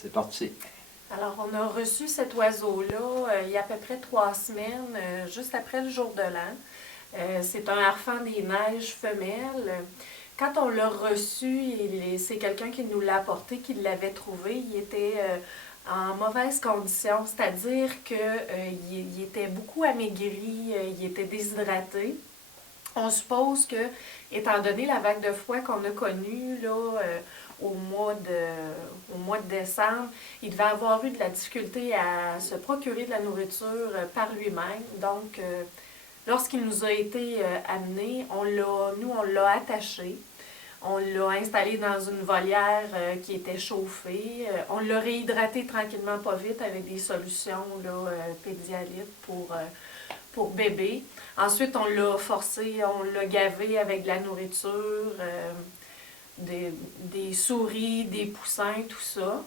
C'est parti. Alors, on a reçu cet oiseau-là il y a à peu près 3 semaines, juste après le jour de l'an. C'est un harfang des neiges femelle. Quand on l'a reçu, c'est quelqu'un qui nous l'a apporté, qui l'avait trouvé. Il était en mauvaise condition, c'est-à-dire qu'il était beaucoup amaigri, il était déshydraté. On suppose que, étant donné la vague de froid qu'on a connue là, au mois de décembre, il devait avoir eu de la difficulté à se procurer de la nourriture par lui-même. Donc, lorsqu'il nous a été amené, on l'a attaché. On l'a installé dans une volière qui était chauffée. On l'a réhydraté tranquillement, pas vite, avec des solutions là, Pédialyte pour bébé. Ensuite, on l'a forcé, on l'a gavé avec de la nourriture, des souris, des poussins, tout ça.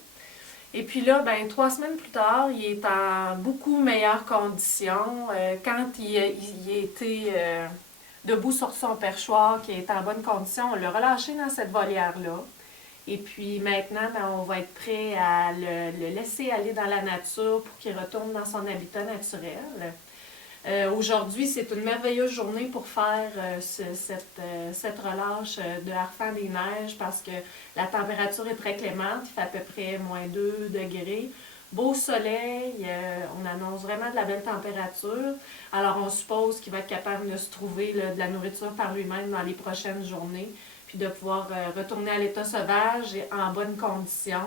Et puis là, 3 semaines plus tard, il est en beaucoup meilleure condition. Quand il était debout sur son perchoir, qui est en bonne condition, on l'a relâché dans cette volière-là. Et puis maintenant, on va être prêt à le laisser aller dans la nature pour qu'il retourne dans son habitat naturel. Aujourd'hui, c'est une merveilleuse journée pour faire cette relâche de harfang des neiges parce que la température est très clémente, il fait à peu près -2 degrés. Beau soleil, on annonce vraiment de la belle température. Alors on suppose qu'il va être capable de se trouver de la nourriture par lui-même dans les prochaines journées, puis de pouvoir retourner à l'état sauvage et en bonne condition